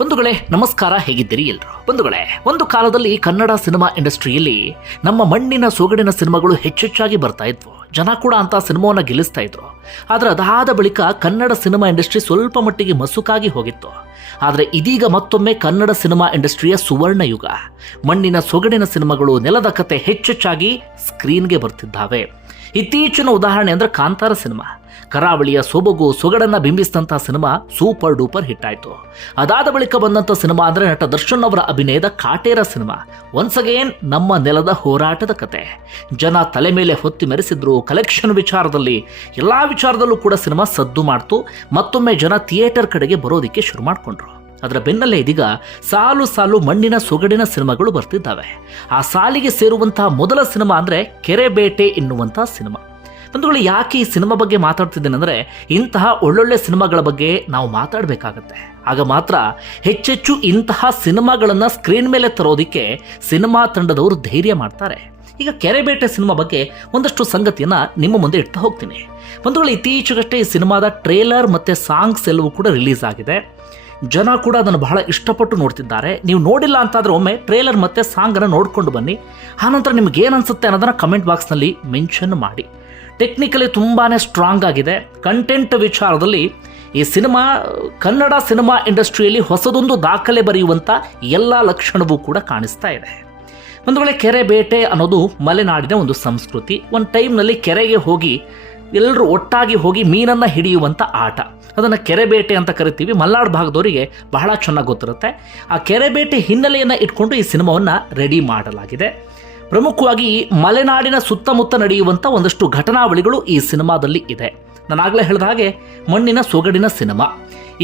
ಬಂಧುಗಳೇ ನಮಸ್ಕಾರ, ಹೇಗಿದ್ದೀರಿ ಎಲ್ಲರೂ? ಬಂಧುಗಳೇ, ಒಂದು ಕಾಲದಲ್ಲಿ ಕನ್ನಡ ಸಿನಿಮಾ ಇಂಡಸ್ಟ್ರಿಯಲ್ಲಿ ನಮ್ಮ ಮಣ್ಣಿನ ಸೊಗಡಿನ ಸಿನಿಮಾಗಳು ಹೆಚ್ಚೆಚ್ಚಾಗಿ ಬರ್ತಾ ಇದ್ವು. ಜನ ಕೂಡ ಅಂತ ಸಿನಿಮಾವನ್ನು ಗೆಲ್ಲಿಸ್ತಾ ಇದ್ರು. ಆದರೆ ಅದಾದ ಬಳಿಕ ಕನ್ನಡ ಸಿನಿಮಾ ಇಂಡಸ್ಟ್ರಿ ಸ್ವಲ್ಪ ಮಟ್ಟಿಗೆ ಮಸುಕಾಗಿ ಹೋಗಿತ್ತು. ಆದರೆ ಇದೀಗ ಮತ್ತೊಮ್ಮೆ ಕನ್ನಡ ಸಿನಿಮಾ ಇಂಡಸ್ಟ್ರಿಯ ಸುವರ್ಣ ಯುಗ. ಮಣ್ಣಿನ ಸೊಗಡಿನ ಸಿನಿಮಾಗಳು, ನೆಲದ ಕತೆ ಹೆಚ್ಚೆಚ್ಚಾಗಿ ಸ್ಕ್ರೀನ್ಗೆ ಬರ್ತಿದ್ದಾವೆ. ಇತ್ತೀಚಿನ ಉದಾಹರಣೆ ಅಂದರೆ ಕಾಂತಾರ ಸಿನಿಮಾ. ಕರಾವಳಿಯ ಸೊಬಗು ಸೊಗಡನ್ನ ಬಿಂಬಿಸಿದಂಥ ಸಿನಿಮಾ ಸೂಪರ್ ಡೂಪರ್ ಹಿಟ್ ಆಯಿತು. ಅದಾದ ಬಳಿಕ ಬಂದಂಥ ಸಿನಿಮಾ ಅಂದರೆ ನಟ ದರ್ಶನ್ ಅವರ ಅಭಿನಯದ ಕಾಟೇರ ಸಿನಿಮಾ. ಒನ್ಸ್ ಅಗೇನ್ ನಮ್ಮ ನೆಲದ ಹೋರಾಟದ ಕತೆ. ಜನ ತಲೆ ಮೇಲೆ ಹೊತ್ತಿ ಮೆರೆಸಿದ್ರು. ಕಲೆಕ್ಷನ್ ವಿಚಾರದಲ್ಲಿ, ಎಲ್ಲ ವಿಚಾರದಲ್ಲೂ ಕೂಡ ಸಿನಿಮಾ ಸದ್ದು ಮಾಡ್ತು. ಮತ್ತೊಮ್ಮೆ ಜನ ಥಿಯೇಟರ್ ಕಡೆಗೆ ಬರೋದಕ್ಕೆ ಶುರು ಮಾಡಿಕೊಂಡ್ರು. ಅದರ ಬೆನ್ನಲ್ಲೇ ಇದೀಗ ಸಾಲು ಸಾಲು ಮಣ್ಣಿನ ಸೊಗಡಿನ ಸಿನಿಮಾಗಳು ಬರ್ತಿದ್ದಾವೆ. ಆ ಸಾಲಿಗೆ ಸೇರುವಂತಹ ಮೊದಲ ಸಿನಿಮಾ ಅಂದರೆ ಕೆರೆಬೇಟೆ ಎನ್ನುವಂತಹ ಸಿನಿಮಾ. ಬಂಧುಗಳು, ಯಾಕೆ ಈ ಸಿನಿಮಾ ಬಗ್ಗೆ ಮಾತಾಡ್ತಿದ್ದೇನೆ ಅಂದರೆ, ಇಂತಹ ಒಳ್ಳೊಳ್ಳೆ ಸಿನಿಮಾಗಳ ಬಗ್ಗೆ ನಾವು ಮಾತಾಡಬೇಕಾಗತ್ತೆ. ಆಗ ಮಾತ್ರ ಹೆಚ್ಚೆಚ್ಚು ಇಂತಹ ಸಿನಿಮಾಗಳನ್ನು ಸ್ಕ್ರೀನ್ ಮೇಲೆ ತರೋದಕ್ಕೆ ಸಿನಿಮಾ ತಂಡದವರು ಧೈರ್ಯ ಮಾಡ್ತಾರೆ. ಈಗ ಕೆರೆಬೇಟೆ ಸಿನಿಮಾ ಬಗ್ಗೆ ಒಂದಷ್ಟು ಸಂಗತಿಯನ್ನು ನಿಮ್ಮ ಮುಂದೆ ಇಡ್ತಾ ಹೋಗ್ತೀನಿ. ಬಂಧುಗಳು, ಇತ್ತೀಚೆಗಷ್ಟೇ ಈ ಸಿನಿಮಾದ ಟ್ರೇಲರ್ ಮತ್ತು ಸಾಂಗ್ಸ್ ಎಲ್ಲವೂ ಕೂಡ ರಿಲೀಸ್ ಆಗಿದೆ. ಜನ ಕೂಡ ಅದನ್ನು ಬಹಳ ಇಷ್ಟಪಟ್ಟು ನೋಡ್ತಿದ್ದಾರೆ. ನೀವು ನೋಡಿಲ್ಲ ಅಂತಾದರೆ ಒಮ್ಮೆ ಟ್ರೇಲರ್ ಮತ್ತು ಸಾಂಗನ್ನು ನೋಡಿಕೊಂಡು ಬನ್ನಿ. ಆನಂತರ ನಿಮ್ಗೆ ಏನು ಅನಿಸುತ್ತೆ ಅನ್ನೋದನ್ನು ಕಮೆಂಟ್ ಬಾಕ್ಸ್ನಲ್ಲಿ ಮೆನ್ಷನ್ ಮಾಡಿ. ಟೆಕ್ನಿಕಲಿ ತುಂಬಾ ಸ್ಟ್ರಾಂಗ್ ಆಗಿದೆ. ಕಂಟೆಂಟ್ ವಿಚಾರದಲ್ಲಿ ಈ ಸಿನಿಮಾ ಕನ್ನಡ ಸಿನಿಮಾ ಇಂಡಸ್ಟ್ರಿಯಲ್ಲಿ ಹೊಸದೊಂದು ದಾಖಲೆ ಬರೆಯುವಂಥ ಎಲ್ಲ ಲಕ್ಷಣವೂ ಕೂಡ ಕಾಣಿಸ್ತಾ ಇದೆ. ಒಂದು ವೇಳೆ ಕೆರೆಬೇಟೆ ಅನ್ನೋದು ಮಲೆನಾಡಿನ ಒಂದು ಸಂಸ್ಕೃತಿ. ಒಂದು ಟೈಮ್ನಲ್ಲಿ ಕೆರೆಗೆ ಹೋಗಿ ಎಲ್ಲರೂ ಒಟ್ಟಾಗಿ ಹೋಗಿ ಮೀನನ್ನು ಹಿಡಿಯುವಂಥ ಆಟ, ಅದನ್ನು ಕೆರೆಬೇಟೆ ಅಂತ ಕರಿತೀವಿ. ಮಲೆನಾಡು ಭಾಗದವರಿಗೆ ಬಹಳ ಚೆನ್ನಾಗಿ ಗೊತ್ತಿರುತ್ತೆ. ಆ ಕೆರೆಬೇಟೆ ಹಿನ್ನೆಲೆಯನ್ನು ಇಟ್ಕೊಂಡು ಈ ಸಿನಿಮಾವನ್ನು ರೆಡಿ ಮಾಡಲಾಗಿದೆ. ಪ್ರಮುಖವಾಗಿ ಮಲೆನಾಡಿನ ಸುತ್ತಮುತ್ತ ನಡೆಯುವಂಥ ಒಂದಷ್ಟು ಘಟನಾವಳಿಗಳು ಈ ಸಿನಿಮಾದಲ್ಲಿ ಇದೆ. ನಾನಾಗಲೇ ಹೇಳಿದ ಹಾಗೆ ಮಣ್ಣಿನ ಸೊಗಡಿನ ಸಿನಿಮಾ.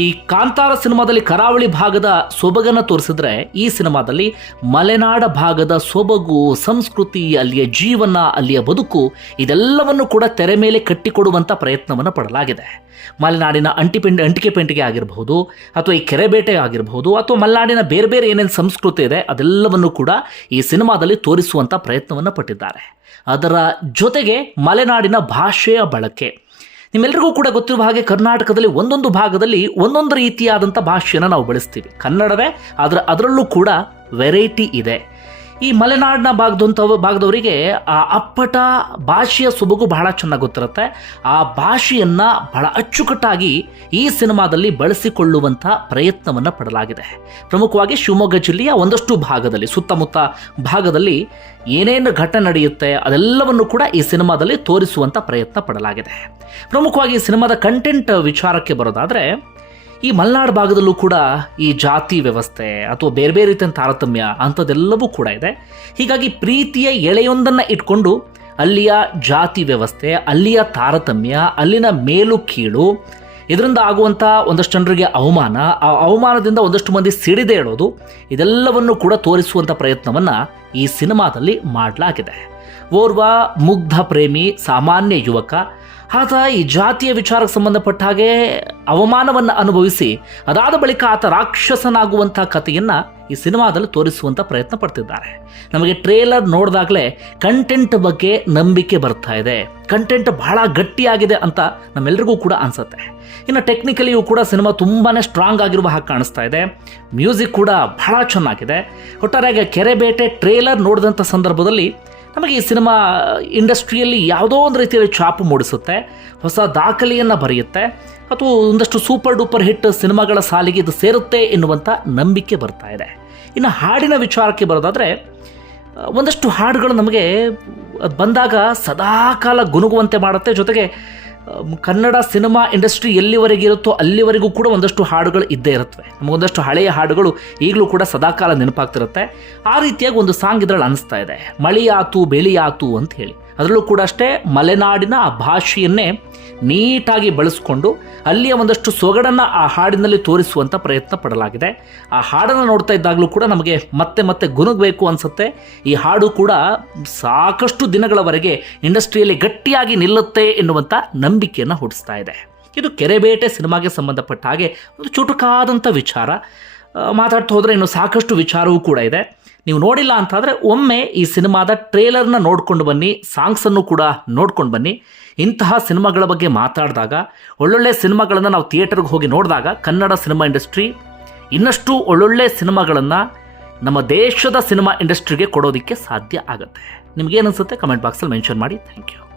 ಈ ಕಾಂತಾರ ಸಿನಿಮಾದಲ್ಲಿ ಕರಾವಳಿ ಭಾಗದ ಸೊಬಗನ್ನು ತೋರಿಸಿದ್ರೆ, ಈ ಸಿನಿಮಾದಲ್ಲಿ ಮಲೆನಾಡ ಭಾಗದ ಸೊಬಗು, ಸಂಸ್ಕೃತಿ, ಅಲ್ಲಿಯ ಜೀವನ, ಅಲ್ಲಿಯ ಬದುಕು, ಇದೆಲ್ಲವನ್ನು ಕೂಡ ತೆರೆ ಮೇಲೆ ಕಟ್ಟಿಕೊಡುವಂಥ ಪ್ರಯತ್ನವನ್ನು ಪಡಲಾಗಿದೆ. ಮಲೆನಾಡಿನ ಅಂಟಿಕೆ ಪೆಂಟಿಗೆ ಆಗಿರಬಹುದು, ಅಥವಾ ಈ ಕೆರೆಬೇಟೆ ಆಗಿರಬಹುದು, ಅಥವಾ ಮಲೆನಾಡಿನ ಬೇರೆ ಬೇರೆ ಏನೇನು ಸಂಸ್ಕೃತಿ ಇದೆ ಅದೆಲ್ಲವನ್ನು ಕೂಡ ಈ ಸಿನಿಮಾದಲ್ಲಿ ತೋರಿಸುವಂಥ ಪ್ರಯತ್ನವನ್ನು ಪಟ್ಟಿದ್ದಾರೆ. ಅದರ ಜೊತೆಗೆ ಮಲೆನಾಡಿನ ಭಾಷೆಯ ಬಳಕೆ. ನಿಮ್ಮೆಲ್ಲರಿಗೂ ಕೂಡ ಗೊತ್ತಿರುವ ಹಾಗೆ ಕರ್ನಾಟಕದಲ್ಲಿ ಒಂದೊಂದು ಭಾಗದಲ್ಲಿ ಒಂದೊಂದು ರೀತಿಯಾದಂಥ ಭಾಷೆಯನ್ನು ನಾವು ಬಳಸ್ತೀವಿ. ಕನ್ನಡವೇ, ಆದರೆ ಅದರಲ್ಲೂ ಕೂಡ ವೆರೈಟಿ ಇದೆ. ಈ ಮಲೆನಾಡಿನ ಭಾಗದವರಿಗೆ ಆ ಅಪ್ಪಟ ಭಾಷೆಯ ಸೊಬಗು ಬಹಳ ಚೆನ್ನಾಗಿ ಗೊತ್ತಿರುತ್ತೆ. ಆ ಭಾಷೆಯನ್ನು ಬಹಳ ಅಚ್ಚುಕಟ್ಟಾಗಿ ಈ ಸಿನಿಮಾದಲ್ಲಿ ಬಳಸಿಕೊಳ್ಳುವಂಥ ಪ್ರಯತ್ನವನ್ನು ಪಡಲಾಗಿದೆ. ಪ್ರಮುಖವಾಗಿ ಶಿವಮೊಗ್ಗ ಜಿಲ್ಲೆಯ ಒಂದಷ್ಟು ಭಾಗದಲ್ಲಿ, ಸುತ್ತಮುತ್ತ ಭಾಗದಲ್ಲಿ ಏನೇನು ಘಟನೆ ನಡೆಯುತ್ತೆ ಅದೆಲ್ಲವನ್ನು ಕೂಡ ಈ ಸಿನಿಮಾದಲ್ಲಿ ತೋರಿಸುವಂಥ ಪ್ರಯತ್ನ ಪಡಲಾಗಿದೆ. ಪ್ರಮುಖವಾಗಿ ಈ ಸಿನಿಮಾದ ಕಂಟೆಂಟ್ ವಿಚಾರಕ್ಕೆ ಬರೋದಾದರೆ, ಈ ಮಲೆನಾಡು ಭಾಗದಲ್ಲೂ ಕೂಡ ಈ ಜಾತಿ ವ್ಯವಸ್ಥೆ ಅಥವಾ ಬೇರೆ ಬೇರೆ ರೀತಿಯ ತಾರತಮ್ಯ ಅಂಥದ್ದೆಲ್ಲವೂ ಕೂಡ ಇದೆ. ಹೀಗಾಗಿ ಪ್ರೀತಿಯ ಎಳೆಯೊಂದನ್ನು ಇಟ್ಕೊಂಡು ಅಲ್ಲಿಯ ಜಾತಿ ವ್ಯವಸ್ಥೆ, ಅಲ್ಲಿಯ ತಾರತಮ್ಯ, ಅಲ್ಲಿನ ಮೇಲು ಕೀಳು, ಇದರಿಂದ ಆಗುವಂಥ ಒಂದಷ್ಟು ಜನರಿಗೆ ಅವಮಾನ, ಆ ಅವಮಾನದಿಂದ ಒಂದಷ್ಟು ಮಂದಿ ಸಿಡಿದೇಳೋದು, ಇದೆಲ್ಲವನ್ನು ಕೂಡ ತೋರಿಸುವಂಥ ಪ್ರಯತ್ನವನ್ನು ಈ ಸಿನಿಮಾದಲ್ಲಿ ಮಾಡಲಾಗಿದೆ. ಓರ್ವ ಮುಗ್ಧ ಪ್ರೇಮಿ, ಸಾಮಾನ್ಯ ಯುವಕ, ಆತ ಈ ಜಾತಿಯ ವಿಚಾರಕ್ಕೆ ಸಂಬಂಧಪಟ್ಟ ಹಾಗೆ ಅವಮಾನವನ್ನು ಅನುಭವಿಸಿ ಅದಾದ ಬಳಿಕ ಆತ ರಾಕ್ಷಸನಾಗುವಂಥ ಕಥೆಯನ್ನು ಈ ಸಿನಿಮಾದಲ್ಲಿ ತೋರಿಸುವಂಥ ಪ್ರಯತ್ನ ಪಡ್ತಿದ್ದಾರೆ. ನಮಗೆ ಟ್ರೇಲರ್ ನೋಡಿದಾಗಲೇ ಕಂಟೆಂಟ್ ಬಗ್ಗೆ ನಂಬಿಕೆ ಬರ್ತಾ ಇದೆ. ಕಂಟೆಂಟ್ ಬಹಳ ಗಟ್ಟಿಯಾಗಿದೆ ಅಂತ ನಮ್ಮೆಲ್ಲರಿಗೂ ಕೂಡ ಅನಿಸುತ್ತೆ. ಇನ್ನು ಟೆಕ್ನಿಕಲಿಯೂ ಕೂಡ ಸಿನಿಮಾ ತುಂಬಾ ಸ್ಟ್ರಾಂಗ್ ಆಗಿರುವ ಹಾಗೆ ಕಾಣಿಸ್ತಾ ಇದೆ. ಮ್ಯೂಸಿಕ್ ಕೂಡ ಬಹಳ ಚೆನ್ನಾಗಿದೆ. ಒಟ್ಟಾರೆಯಾಗಿ ಕೆರೆಬೇಟೆ ಟ್ರೇಲರ್ ನೋಡಿದಂಥ ಸಂದರ್ಭದಲ್ಲಿ ನಮಗೆ ಈ ಸಿನಿಮಾ ಇಂಡಸ್ಟ್ರಿಯಲ್ಲಿ ಯಾವುದೋ ಒಂದು ರೀತಿಯಲ್ಲಿ ಛಾಪು ಮೂಡಿಸುತ್ತೆ, ಹೊಸ ದಾಖಲೆಯನ್ನು ಬರೆಯುತ್ತೆ, ಅಥವಾ ಒಂದಷ್ಟು ಸೂಪರ್ ಡೂಪರ್ ಹಿಟ್ ಸಿನಿಮಾಗಳ ಸಾಲಿಗೆ ಇದು ಸೇರುತ್ತೆ ಎನ್ನುವಂಥ ನಂಬಿಕೆ ಬರ್ತಾ ಇದೆ. ಇನ್ನು ಹಾಡಿನ ವಿಚಾರಕ್ಕೆ ಬರೋದಾದರೆ, ಒಂದಷ್ಟು ಹಾಡುಗಳು ನಮಗೆ ಬಂದಾಗ ಸದಾಕಾಲ ಗುನುಗುವಂತೆ ಮಾಡುತ್ತೆ. ಜೊತೆಗೆ ಕನ್ನಡ ಸಿನಿಮಾ ಇಂಡಸ್ಟ್ರಿ ಎಲ್ಲಿವರೆಗೆ ಇರುತ್ತೋ ಅಲ್ಲಿವರೆಗೂ ಕೂಡ ಒಂದಷ್ಟು ಹಾಡುಗಳು ಇದ್ದೇ ಇರುತ್ತವೆ. ನಮಗೊಂದಷ್ಟು ಹಳೆಯ ಹಾಡುಗಳು ಈಗಲೂ ಕೂಡ ಸದಾಕಾಲ ನೆನಪಾಗ್ತಿರುತ್ತೆ. ಆ ರೀತಿಯಾಗಿ ಒಂದು ಸಾಂಗ್ ಇದರಲ್ಲಿ ಅನಿಸ್ತಾ ಇದೆ, ಮಳೆಯಾತು ಬೆಳೆಯಾತು ಅಂತ ಹೇಳಿ. ಅದರಲ್ಲೂ ಕೂಡ ಅಷ್ಟೇ ಮಲೆನಾಡಿನ ಆ ಭಾಷೆಯನ್ನೇ ನೀಟಾಗಿ ಬಳಸಿಕೊಂಡು ಅಲ್ಲಿಯ ಒಂದಷ್ಟು ಸೊಗಡನ್ನು ಆ ಹಾಡಿನಲ್ಲಿ ತೋರಿಸುವಂಥ ಪ್ರಯತ್ನ ಪಡಲಾಗಿದೆ. ಆ ಹಾಡನ್ನು ನೋಡ್ತಾ ಇದ್ದಾಗಲೂ ಕೂಡ ನಮಗೆ ಮತ್ತೆ ಮತ್ತೆ ಗುನುಗಬೇಕು ಅನಿಸುತ್ತೆ. ಈ ಹಾಡು ಕೂಡ ಸಾಕಷ್ಟು ದಿನಗಳವರೆಗೆ ಇಂಡಸ್ಟ್ರಿಯಲ್ಲಿ ಗಟ್ಟಿಯಾಗಿ ನಿಲ್ಲುತ್ತೆ ಎನ್ನುವಂಥ ನಂಬಿಕೆಯನ್ನು ಹುಟ್ಟಿಸ್ತಾ ಇದೆ. ಇದು ಕೆರೆಬೇಟೆ ಸಿನಿಮಾಗೆ ಸಂಬಂಧಪಟ್ಟ ಹಾಗೆ ಒಂದು ಚುಟುಕಾದಂಥ ವಿಚಾರ. ಮಾತಾಡ್ತಾ ಹೋದರೆ ಇನ್ನು ಸಾಕಷ್ಟು ವಿಚಾರವೂ ಕೂಡ ಇದೆ. ನೀವು ನೋಡಿಲ್ಲ ಅಂತಾದರೆ ಒಮ್ಮೆ ಈ ಸಿನಿಮಾದ ಟ್ರೇಲರ್ನ ನೋಡ್ಕೊಂಡು ಬನ್ನಿ, ಸಾಂಗ್ಸನ್ನು ಕೂಡ ನೋಡ್ಕೊಂಡು ಬನ್ನಿ. ಇಂತಹ ಸಿನಿಮಾಗಳ ಬಗ್ಗೆ ಮಾತಾಡಿದಾಗ, ಒಳ್ಳೊಳ್ಳೆ ಸಿನಿಮಾಗಳನ್ನು ನಾವು ಥಿಯೇಟರ್ಗೆ ಹೋಗಿ ನೋಡಿದಾಗ ಕನ್ನಡ ಸಿನಿಮಾ ಇಂಡಸ್ಟ್ರಿ ಇನ್ನಷ್ಟು ಒಳ್ಳೊಳ್ಳೆ ಸಿನಿಮಾಗಳನ್ನು ನಮ್ಮ ದೇಶದ ಸಿನಿಮಾ ಇಂಡಸ್ಟ್ರಿಗೆ ಕೊಡೋದಕ್ಕೆ ಸಾಧ್ಯ ಆಗುತ್ತೆ. ನಿಮಗೇನು ಅನಿಸುತ್ತೆ ಕಮೆಂಟ್ ಬಾಕ್ಸಲ್ಲಿ ಮೆನ್ಷನ್ ಮಾಡಿ. Thank you.